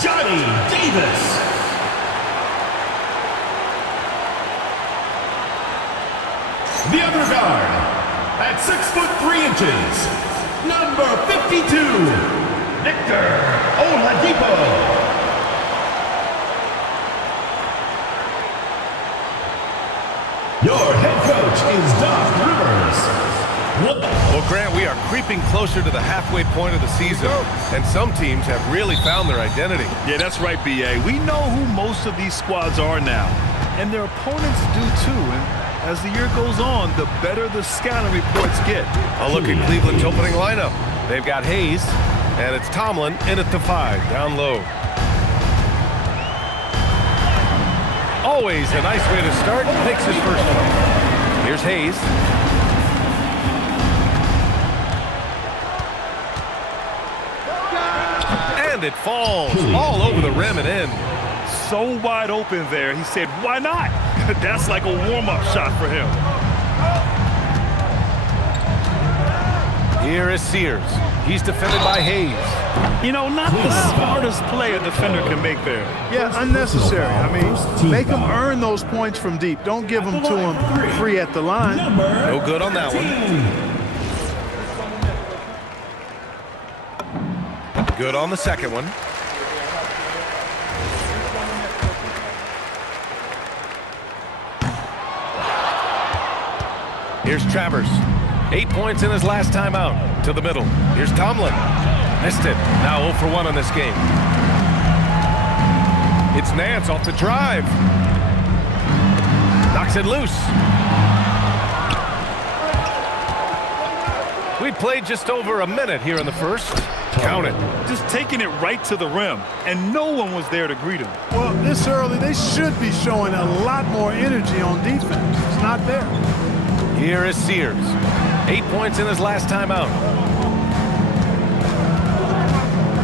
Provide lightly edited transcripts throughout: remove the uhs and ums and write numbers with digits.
Johnny Davis. The other guard, at 6'3", number 52, Victor Oladipo. Your head coach is Doc Rivers. Well, Grant, we are creeping closer to the halfway point of the season, and some teams have really found their identity. Yeah, that's right, B.A. We know who most of these squads are now, and their opponents do too. And as the year goes on, the better the scouting reports get. A look at Cleveland's opening lineup. They've got Hayes, and it's Tomlin in at the 5, down low. Always a nice way to start. Picks his first one. Here's Hayes. And it falls all over the rim and in. So wide open there. He said, why not? That's like a warm-up shot for him. Here is Sears. He's defended by Hayes. You know, not the smartest play a defender can make there. Yeah, unnecessary. I mean, make them earn those points from deep. Don't give them to them free at the line. No good on that one. Good on the second one. Here's Travers. 8 points in his last time out. To the middle. Here's Tomlin. Missed it. Now 0 for 1 on this game. It's Nance off the drive. Knocks it loose. We played just over a minute here in the first. Count it. Just taking it right to the rim, and no one was there to greet him. Well, this early, they should be showing a lot more energy on defense. It's not there. Here is Sears. 8 points in his last time out.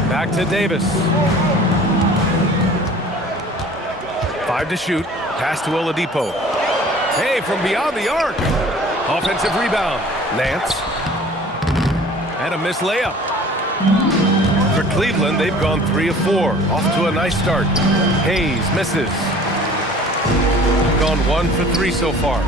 Back to Davis. 5 to shoot. Pass to Oladipo. Hey, from beyond the arc. Offensive rebound. Nance. And a missed layup. For Cleveland, they've gone 3 of 4. Off to a nice start. Hayes misses. Gone 1 for 3 so far.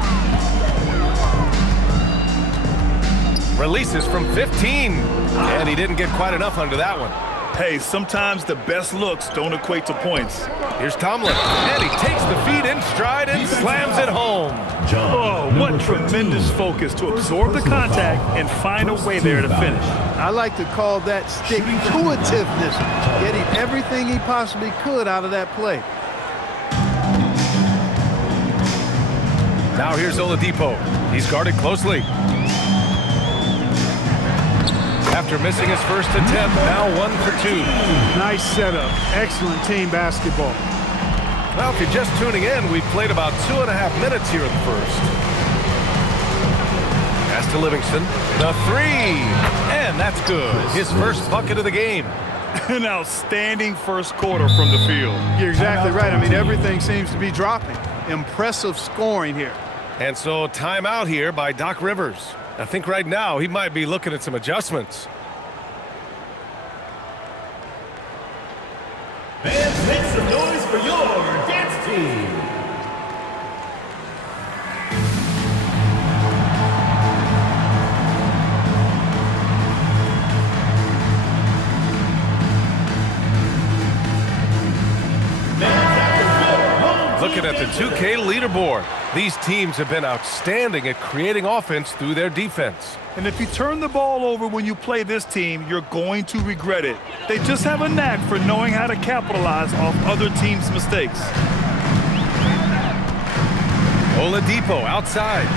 Releases from 15. And he didn't get quite enough under that one. Hey, sometimes the best looks don't equate to points. Here's Tomlin. And he takes the feed in stride and slams it home. Oh, what tremendous focus to absorb the contact and find a way there to finish. I like to call that stick-to-itiveness, getting everything he possibly could out of that play. Now here's Oladipo. He's guarded closely. After missing his first attempt, now 1 for 2. Nice setup. Excellent team basketball. Well, if you're just tuning in, we've played about 2.5 minutes here in the first. Pass to Livingston. The 3. And that's good. His first bucket of the game. An outstanding first quarter from the field. You're exactly right. I mean, everything seems to be dropping. Impressive scoring here. And so timeout here by Doc Rivers. I think right now he might be looking at some adjustments. Fans, make some noise for your dance team. Looking at the 2K leaderboard, these teams have been outstanding at creating offense through their defense. And if you turn the ball over when you play this team, you're going to regret it. They just have a knack for knowing how to capitalize off other teams' mistakes. Oladipo outside.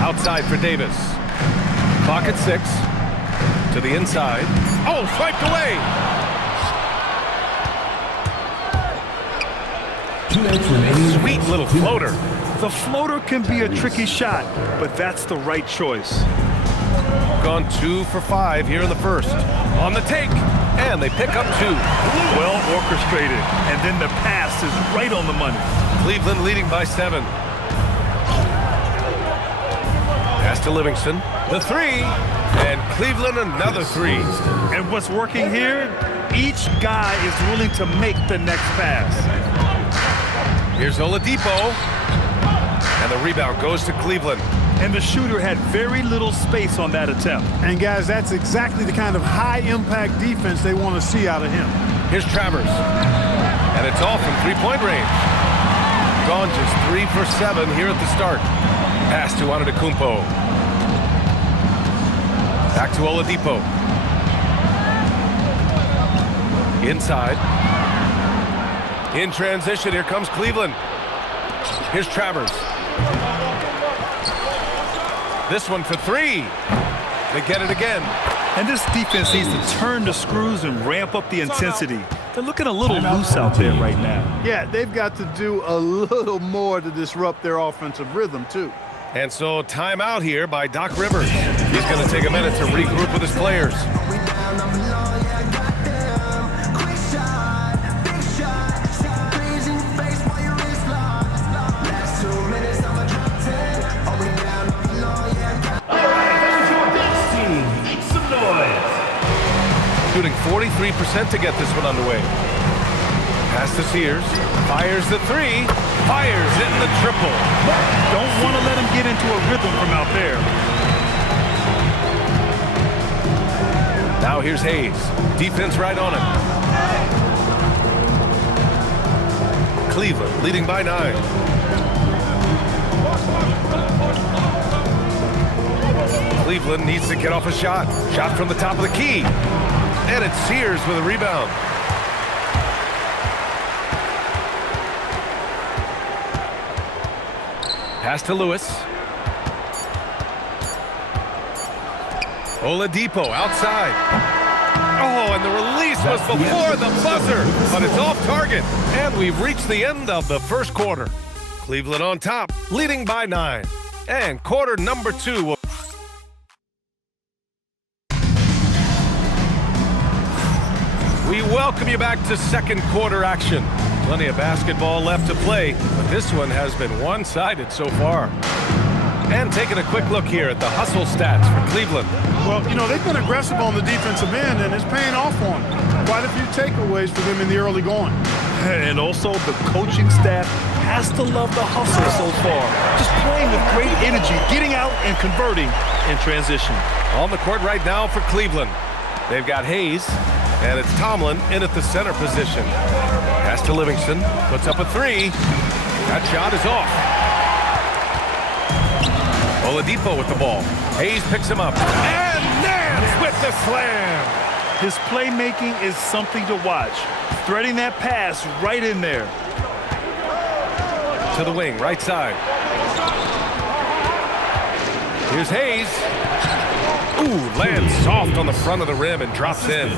Outside for Davis. Clock at 6. To the inside. Oh, swiped away. Sweet little floater. The floater can be a tricky shot, but that's the right choice. Gone 2 for 5 here in the first. On the take, and they pick up 2. Well orchestrated, and then the pass is right on the money. Cleveland leading by 7. Pass to Livingston. The three. And Cleveland another three. And what's working here, each guy is willing to make the next pass. Here's Oladipo. And the rebound goes to Cleveland. And the shooter had very little space on that attempt. And guys, that's exactly the kind of high-impact defense they want to see out of him. Here's Travers. And it's all from three-point range. Gone just 3 for 7 here at the start. Pass to Antetokounmpo. Back to Oladipo. Inside. In transition, here comes Cleveland. Here's Travers. This one for three. They get it again. And this defense needs to turn the screws and ramp up the intensity. They're looking a little loose out there right now. Yeah, they've got to do a little more to disrupt their offensive rhythm, too. And so timeout here by Doc Rivers. He's going to take a minute to regroup with his players. Shooting 43% to get this one underway. Pass to Sears. Fires the three. Fires in the triple. Don't want to let him get into a rhythm from out there. Now here's Hayes. Defense right on him. Cleveland leading by 9. Cleveland needs to get off a shot. Shot from the top of the key. And it's Sears with a rebound. Pass to Lewis. Oladipo outside. Oh, and the release was before the buzzer, but it's off target. And we've reached the end of the first quarter. Cleveland on top, leading by 9. And quarter number 2. We welcome you back to second quarter action. Plenty of basketball left to play, but this one has been one-sided so far. And taking a quick look here at the hustle stats for Cleveland. Well, you know, they've been aggressive on the defensive end, and it's paying off on them. Quite a few takeaways for them in the early going. And also the coaching staff has to love the hustle so far. Just playing with great energy, getting out and converting in transition. On the court right now for Cleveland. They've got Hayes, and it's Tomlin in at the center position. Pass to Livingston, puts up a three. That shot is off. Oladipo with the ball. Hayes picks him up. And Nance with the slam. His playmaking is something to watch. Threading that pass right in there. To the wing, right side. Here's Hayes. Ooh, lands soft on the front of the rim and drops in.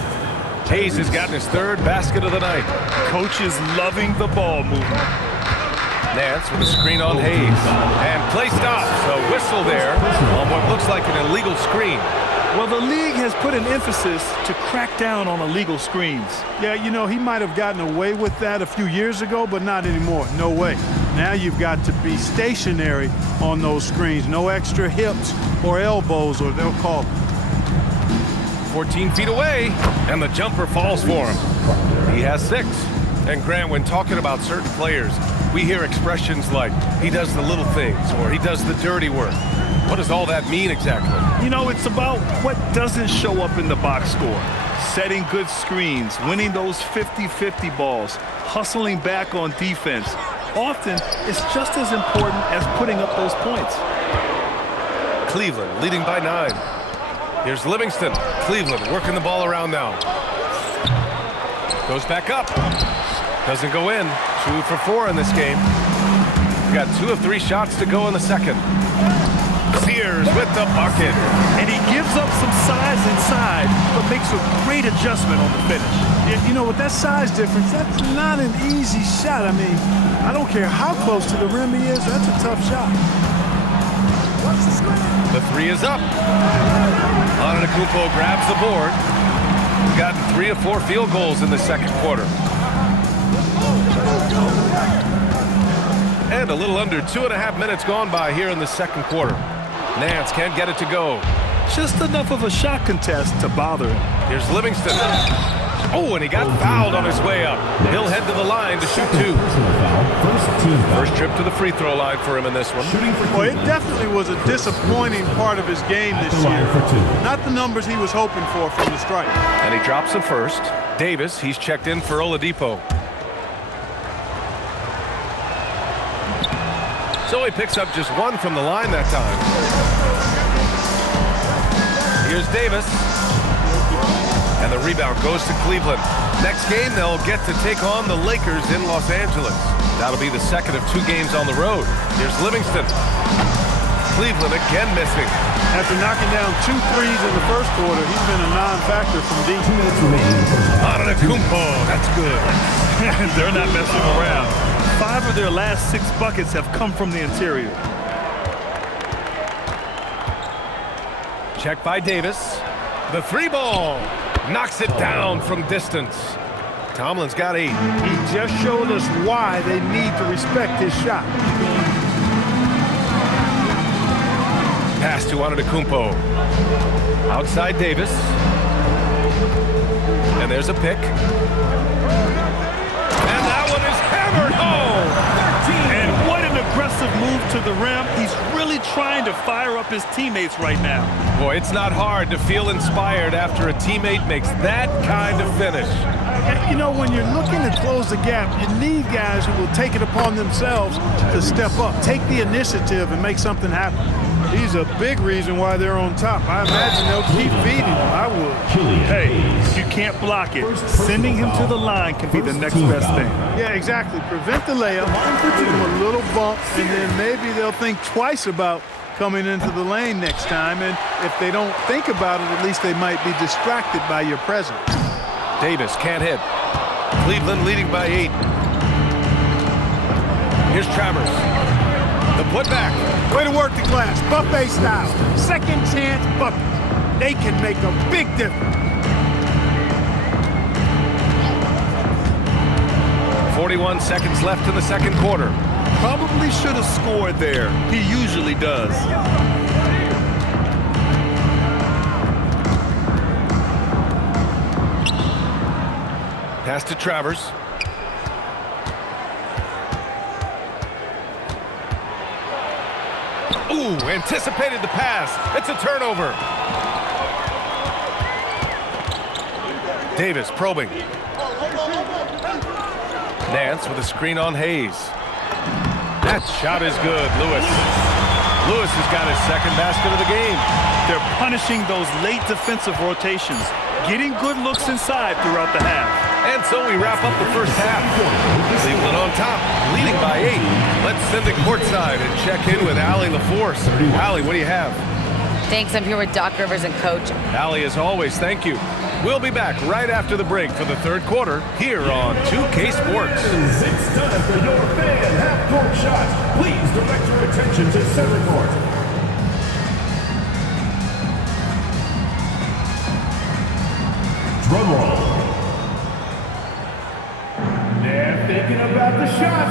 Hayes has gotten his third basket of the night. Coach is loving the ball movement. Nance with a screen on Hayes. And play stops. A whistle there on what looks like an illegal screen. Well, the league has put an emphasis to crack down on illegal screens. Yeah, you know, he might have gotten away with that a few years ago, but not anymore. No way. Now you've got to be stationary on those screens. No extra hips or elbows, or they'll call it. 14 feet away, and the jumper falls for him. He has 6. And Grant, when talking about certain players, we hear expressions like, he does the little things, or he does the dirty work. What does all that mean exactly? You know, it's about what doesn't show up in the box score. Setting good screens, winning those 50-50 balls, hustling back on defense. Often, it's just as important as putting up those points. Cleveland leading by 9. Here's Livingston. Cleveland working the ball around now. Goes back up. Doesn't go in. 2 for 4 in this game. We've got 2 of 3 shots to go in the second. Sears with the bucket. And he gives up some size inside, but makes a great adjustment on the finish. Yeah, you know, with that size difference, that's not an easy shot. I mean, I don't care how close to the rim he is, that's a tough shot. The 3 is up. Antetokounmpo grabs the board. We've got 3 of 4 field goals in the second quarter. And a little under 2.5 minutes gone by here in the second quarter. Nance can't get it to go. Just enough of a shot contest to bother him. Here's Livingston. Oh, and he got fouled on his way up. He'll head to the line to shoot 2. First trip to the free throw line for him in this one. Well, it definitely was a disappointing part of his game this year. Not the numbers he was hoping for from the stripe. And he drops the first. Davis, he's checked in for Oladipo. So he picks up just 1 from the line that time. Here's Davis. And the rebound goes to Cleveland. Next game, they'll get to take on the Lakers in Los Angeles. That'll be the second of 2 games on the road. Here's Livingston. Cleveland again missing. After knocking down 2 threes in the first quarter, he's been a non-factor from deep. Antetokounmpo, that's good. They're not messing around. 5 of their last 6 buckets have come from the interior. Check by Davis. The 3-ball. Knocks it down from distance. Tomlin's got 8. He just showed us why they need to respect his shot. Pass to Antetokounmpo. Outside Davis. And there's a pick. And that one is hammered home. And what an aggressive move to the rim. He's really trying to fire up his teammates right now. Boy, it's not hard to feel inspired after a teammate makes that kind of finish. You know, when you're looking to close the gap, you need guys who will take it upon themselves to step up, take the initiative, and make something happen. He's a big reason why they're on top. I imagine they'll keep feeding him. I would. Hey, if you can't block it, sending him to the line can be the next best thing. Yeah, exactly. Prevent the layup, give him a little bump, and then maybe they'll think twice about coming into the lane next time. And if they don't think about it, at least they might be distracted by your presence. Davis can't hit. Cleveland leading by 8. Here's Travers. The putback. Way to work the glass, buffet style. Second chance bucket. They can make a big difference. 41 seconds left in the second quarter. Probably should have scored there. He usually does. Pass to Travers. Ooh, anticipated the pass. It's a turnover. Davis probing. Nance with a screen on Hayes. That shot is good, Lewis. Lewis has got his second basket of the game. They're punishing those late defensive rotations, getting good looks inside throughout the half. And so we wrap up the first half. Cleveland on top, leading by 8. Let's send it courtside and check in with Allie LaForce. Allie, what do you have? Thanks. I'm here with Doc Rivers and Coach. Allie, as always, thank you. We'll be back right after the break for the third quarter here on 2K Sports. It's time for your fan half-court shots. Please direct your attention to center court. Drum roll. They're thinking about the shot.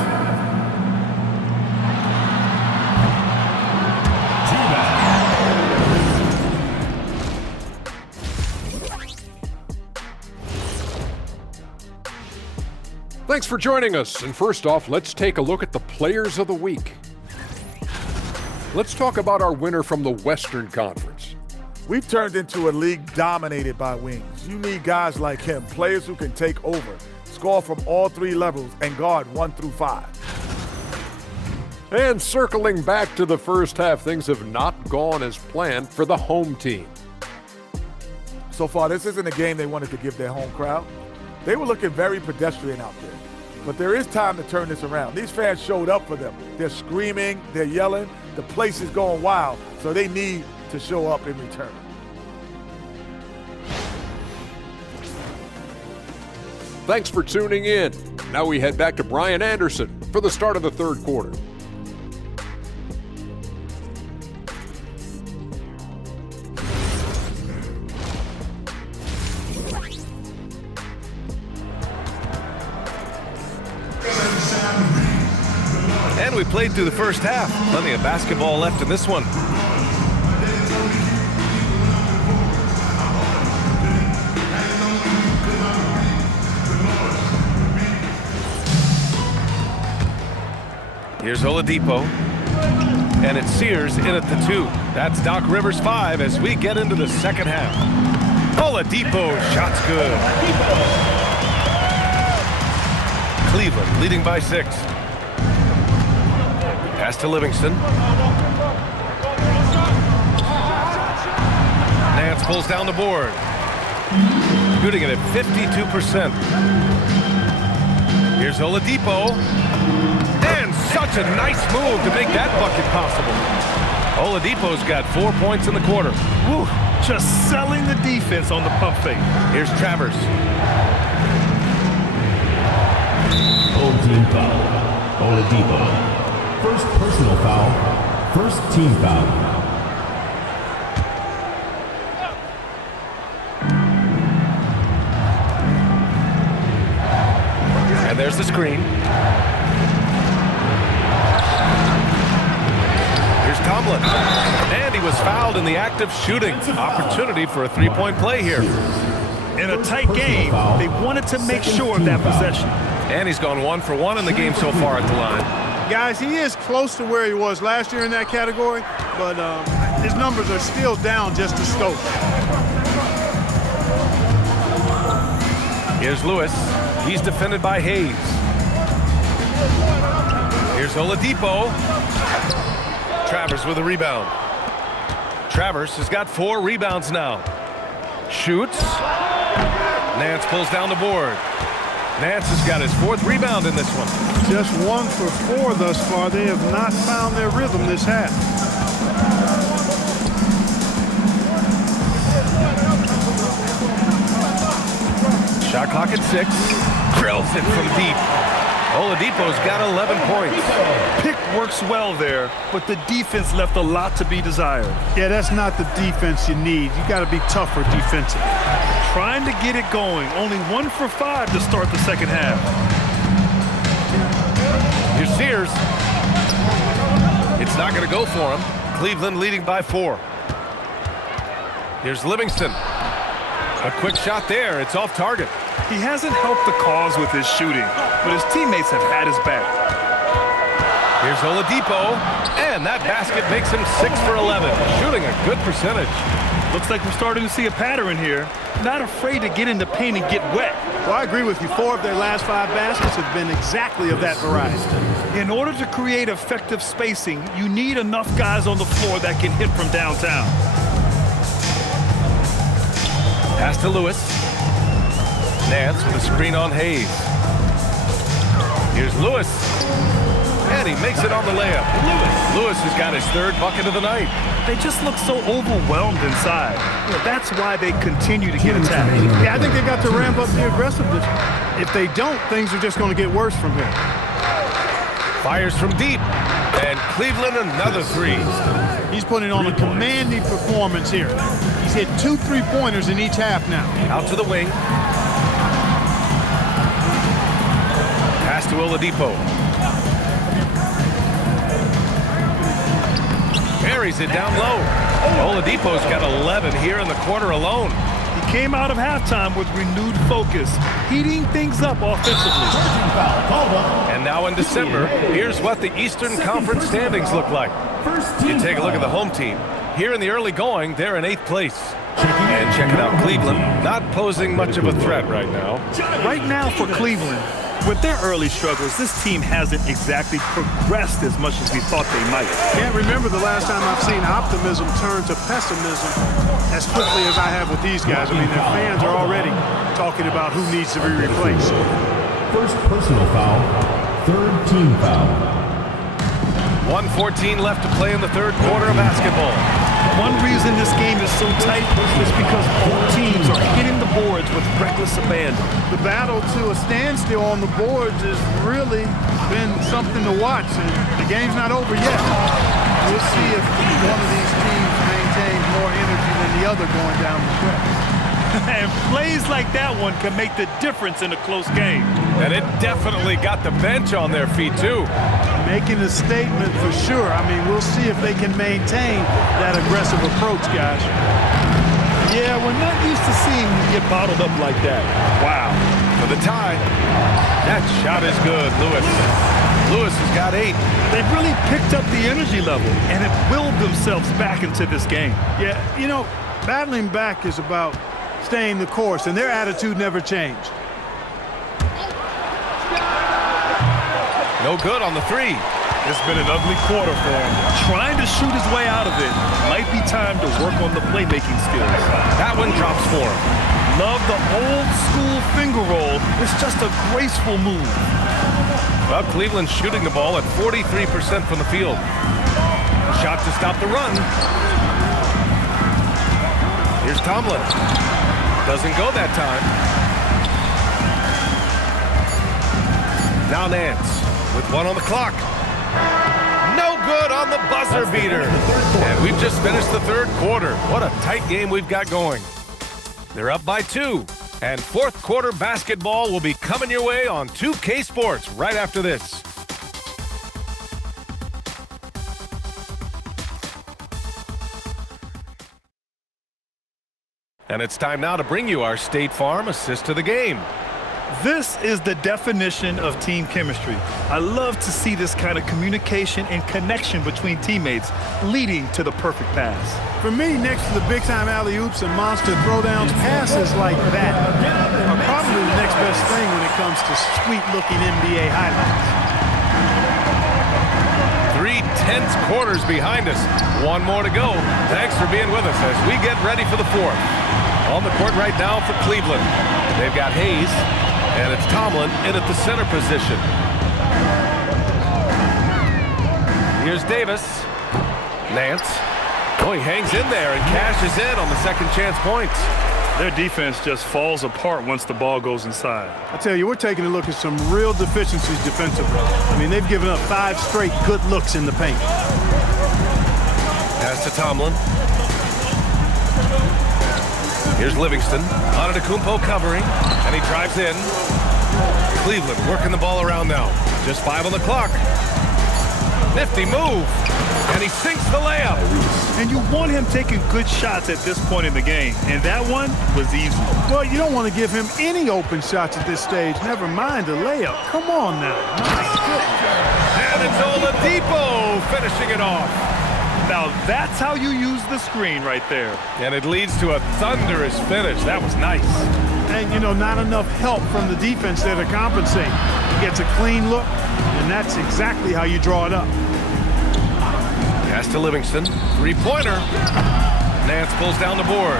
Thanks for joining us. And first off, let's take a look at the players of the week. Let's talk about our winner from the Western Conference. We've turned into a league dominated by wings. You need guys like him, players who can take over, score from all 3 levels, and guard 1 through 5. And circling back to the first half, things have not gone as planned for the home team. So far, this isn't a game they wanted to give their home crowd. They were looking very pedestrian out there. But there is time to turn this around. These fans showed up for them. They're screaming, they're yelling, the place is going wild, so they need to show up in return. Thanks for tuning in. Now we head back to Brian Anderson for the start of the third quarter. And we played through the first half. Plenty of basketball left in this one. Here's Oladipo. And it's Sears in at the 2. That's Doc Rivers 5 as we get into the second half. Oladipo, shot's good. Cleveland leading by 6. Pass to Livingston. Nance pulls down the board. Shooting it at 52%. Here's Oladipo. And such a nice move to make that bucket possible. Oladipo's got 4 points in the quarter. Woo, just selling the defense on the pump fake. Here's Travers. Home team foul. Oladipo. First personal foul. First team foul. And there's the screen. Here's Tomlin. And he was fouled in the act of shooting. Opportunity for a three-point play here. In a tight game, they wanted to make sure of that possession. And he's gone 1 for 1 in the game so far at the line. Guys, he is close to where he was last year in that category, but his numbers are still down just a skosh. Here's Lewis. He's defended by Hayes. Here's Oladipo. Travers with a rebound. Travers has got 4 rebounds now. Shoots. Nance pulls down the board. Nance has got his 4th rebound in this one. Just 1 for 4 thus far. They have not found their rhythm this half. Shot clock at 6. Drills it from deep. Oladipo's got 11 points. Pick works well there, but the defense left a lot to be desired. Yeah, that's not the defense you need. You got to be tougher defensively. Trying to get it going. Only 1 for 5 to start the second half. Here's Sears. It's not going to go for him. Cleveland leading by 4. Here's Livingston. A quick shot there. It's off target. He hasn't helped the cause with his shooting, but his teammates have had his back. Here's Oladipo. And that basket makes him 6 for 11. Shooting a good percentage. Looks like we're starting to see a pattern here. Not afraid to get in the paint and get wet. Well, I agree with you. 4 of their last 5 baskets have been exactly of that variety. In order to create effective spacing, you need enough guys on the floor that can hit from downtown. Pass to Lewis. Nance with a screen on Hayes. Here's Lewis. And he makes it on the layup. Lewis has got his 3rd bucket of the night. They just look so overwhelmed inside. That's why they continue to get attacked. Yeah, I think they got to ramp up the aggressiveness. If they don't, things are just going to get worse from here. Fires from deep. And Cleveland another 3. He's putting on a commanding performance here. He's hit 2 3-pointers in each half now. Out to the wing. Pass to Oladipo. Buries it down low. Oladipo's got 11 here in the quarter alone. He came out of halftime with renewed focus, heating things up offensively. And now in December, here's what the Eastern Conference standings look like. You take a look at the home team. Here in the early going, they're in 8th place. And checking out Cleveland, not posing much of a threat right now. Right now for Cleveland, with their early struggles, this team hasn't exactly progressed as much as we thought they might. Can't remember the last time I've seen optimism turn to pessimism as quickly as I have with these guys. I mean, their fans are already talking about who needs to be replaced. First personal foul. 3rd team foul. 1:14 left to play in the 3rd quarter of basketball. One reason this game is so tight is because both teams are hitting the boards with reckless abandon. The battle to a standstill on the boards has really been something to watch, and the game's not over yet. We'll see if one of these teams maintains more energy than the other going down the stretch. And plays like that one can make the difference in a close game. And it definitely got the bench on their feet, too. Making a statement for sure. I mean, we'll see if they can maintain that aggressive approach, guys. Yeah, we're not used to seeing you get bottled up like that. Wow. For the tie. That shot is good, Lewis. Lewis has got 8. They've really picked up the energy level and have willed themselves back into this game. Yeah, you know, battling back is about staying the course, and their attitude never changed. No good on the 3. It's been an ugly quarter for him. Trying to shoot his way out of it. Might be time to work on the playmaking skills. That one drops for him. Love the old school finger roll. It's just a graceful move. Well, Cleveland's shooting the ball at 43% from the field. Shot to stop the run. Here's Tomlin. Doesn't go that time. Now Nance with 1 on the clock. No good on the buzzer beater. And we've just finished the 3rd quarter. What a tight game we've got going. They're up by 2. And 4th quarter basketball will be coming your way on 2K Sports right after this. And it's time now to bring you our State Farm assist to the game. This is the definition of team chemistry. I love to see this kind of communication and connection between teammates leading to the perfect pass. For me, next to the big-time alley-oops and monster throwdowns, passes like that are probably the next best thing when it comes to sweet-looking NBA highlights. 3 tense quarters behind us. 1 more to go. Thanks for being with us as we get ready for the 4th. On the court right now for Cleveland, they've got Hayes, and it's Tomlin in at the center position. Here's Davis. Nance. Oh, he hangs in there and cashes in on the second chance points. Their defense just falls apart once the ball goes inside. I tell you, we're taking a look at some real deficiencies defensively. I mean, they've given up 5 straight good looks in the paint. Pass to Tomlin. Here's Livingston. Antetokounmpo covering, and he drives in. Cleveland working the ball around now. Just 5 on the clock. Nifty move, and he sinks the layup. And you want him taking good shots at this point in the game, and that one was easy. Well, you don't want to give him any open shots at this stage, never mind a layup. Come on now. My goodness. And it's Oladipo finishing it off. Now that's how you use the screen right there. And it leads to a thunderous finish. That was nice. And, you know, not enough help from the defense there to compensate. He gets a clean look, and that's exactly how you draw it up. Pass to Livingston. 3-pointer. Nance pulls down the board.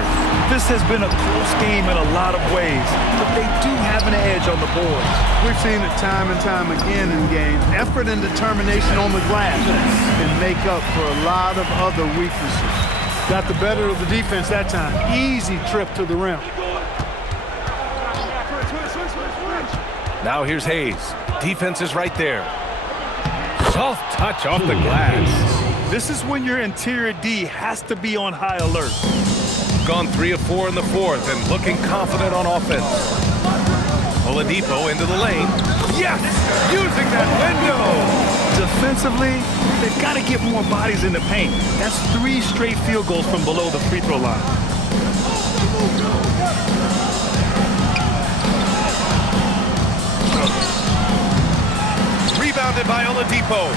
This has been a close game in a lot of ways, but they do have an edge on the boards. We've seen it time and time again in games. Effort and determination on the glass can make up for a lot of other weaknesses. Got the better of the defense that time. Easy trip to the rim. Now here's Hayes. Defense is right there. Soft touch off the glass. This is when your interior D has to be on high alert. Gone 3 of 4 in the 4th and looking confident on offense. Oladipo into the lane. Yes! Using that window! Defensively, they've got to get more bodies in the paint. That's 3 straight field goals from below the free throw line. Rebounded by Oladipo.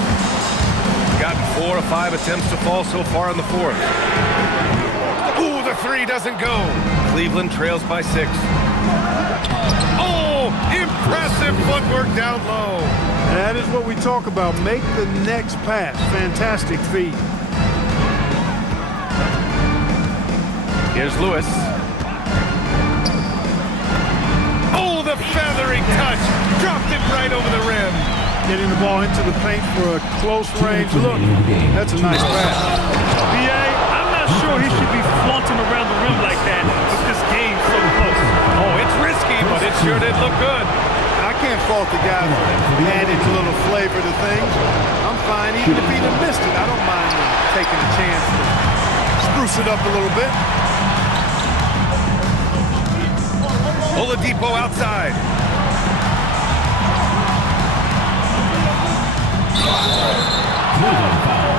Gotten 4 of 5 attempts to fall so far in the 4th. Ooh, the 3 doesn't go. Cleveland trails by 6. Oh, impressive footwork down low. That is what we talk about. Make the next pass. Fantastic feed. Here's Lewis. Oh, the feathery touch. Dropped it right over the rim. Getting the ball into the paint for a close range look. That's a nice pass. B.A., I'm not sure he should be flaunting around the rim like that with this game so close. Oh, it's risky, but it sure did look good. I can't fault the guy for adding a little flavor to things. I'm fine. Even if he'd have missed it, I don't mind taking a chance to spruce it up a little bit. Oladipo outside. Cleveland foul.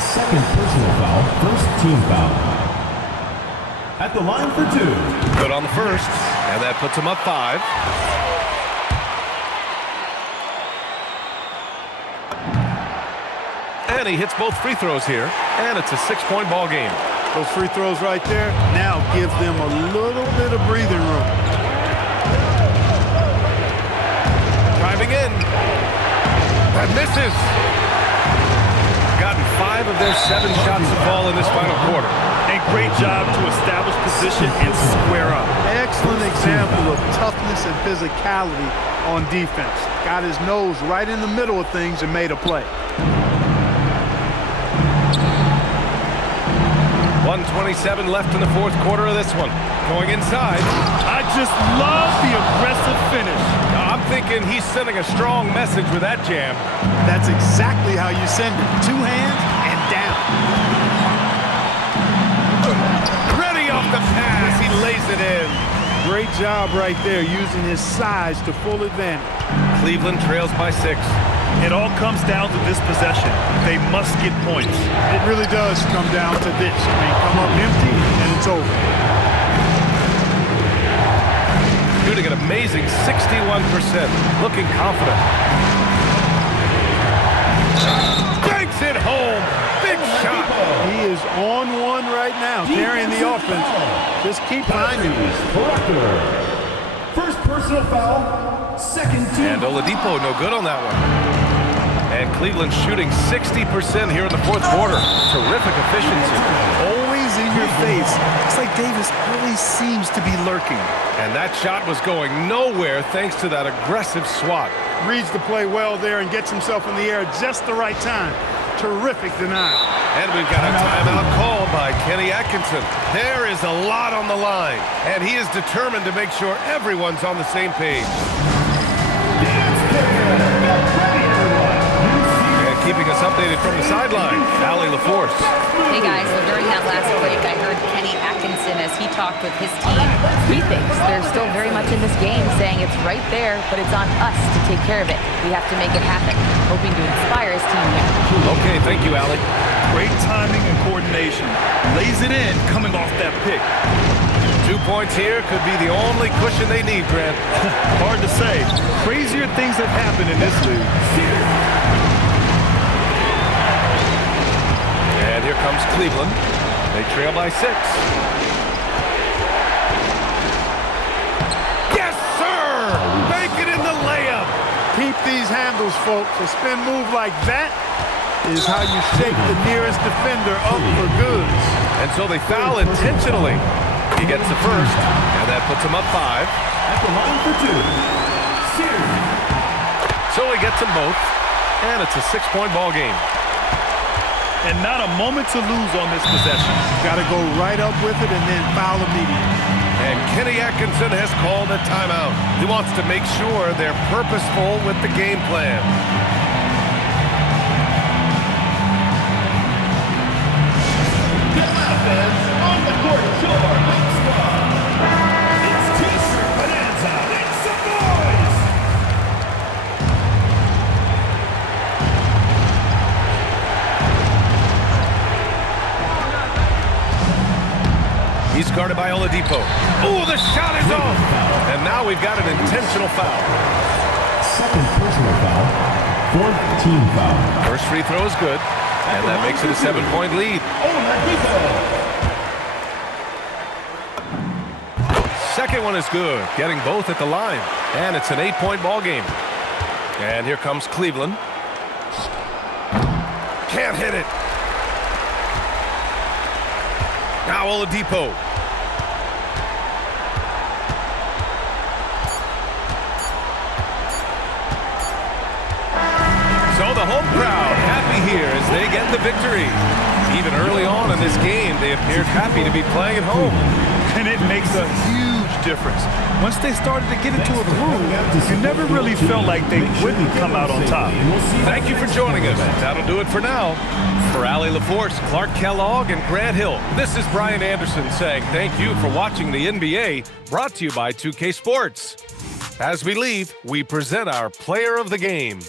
Second personal foul, first team foul. At the line for 2. Good on the first, and that puts him up 5. And he hits both free throws here. And it's a 6-point ball game. Those free throws right there now give them a little bit of breathing room. Driving in. That misses. Gotten 5 of their 7 shots to fall in this final quarter. And great job to establish position and square up. Excellent example of toughness and physicality on defense. Got his nose right in the middle of things and made a play. 1:27 left in the fourth quarter of this one. Going inside. I just love the aggressive finish. I'm thinking he's sending a strong message with that jam. That's exactly how you send it. 2 hands and down. Ready off the pass. He lays it in. Great job right there using his size to full advantage. Cleveland trails by 6. It all comes down to this possession. They must get points. It really does come down to this. I mean, come up empty and it's over. Shooting an amazing 61%. Looking confident. Banks it home. Big shot. He is on one right now, carrying the offense. Just keep finding it. First personal foul, second team. And Oladipo no good on that one. And Cleveland shooting 60% here in the fourth quarter. Terrific efficiency. Always in your face. It's like Davis always seems to be lurking. And that shot was going nowhere thanks to that aggressive swat. Reads the play well there and gets himself in the air at just the right time. Terrific denial. And we've got a timeout called by Kenny Atkinson. There is a lot on the line, and he is determined to make sure everyone's on the same page. And keeping us updated from the sideline, Allie LaForce. Hey guys, so during that last break, I heard Kenny Atkinson as he talked with his team. He thinks they're still very much in this game, saying it's right there, but it's on us to take care of it. We have to make it happen, hoping to inspire his team here. Okay, thank you, Allie. Great timing and coordination. Lays it in coming off that pick. 2 points here could be the only cushion they need, Grant. Hard to say. Crazier things have happened in this league. And here comes Cleveland. They trail by 6. Yes, sir! Make it in the layup. Keep these handles, folks. A spin move like that is how you shake the nearest defender up for good. And so they foul intentionally. He gets the first, and that puts him up 5. At the line for 2. Sears. So he gets them both, and it's a 6-point ball game. And not a moment to lose on this possession. Got to go right up with it and then foul immediately. And Kenny Atkinson has called a timeout. He wants to make sure they're purposeful with the game plan. On the court, show our big squad. It's T-shirt Bonanza. Make some noise. He's guarded by Oladipo. Oh, the shot is off. And now we've got an intentional foul. Second personal foul. Fourth team foul. First free throw is good. And that makes it a 7-point lead. Oladipo. Second one is good, getting both at the line. And it's an 8-point ball game. And here comes Cleveland. Can't hit it. Now Oladipo. So the home crowd happy here as they get the victory. Even early on in this game, they appeared happy to be playing at home. And it makes a huge difference. Once they started to get into a groove, you never really felt like they wouldn't come out on top. Thank you for joining us. That'll do it for now. For Allie LaForce, Clark Kellogg, and Grant Hill, this is Brian Anderson saying thank you for watching the NBA, brought to you by 2K Sports. As we leave, we present our player of the game.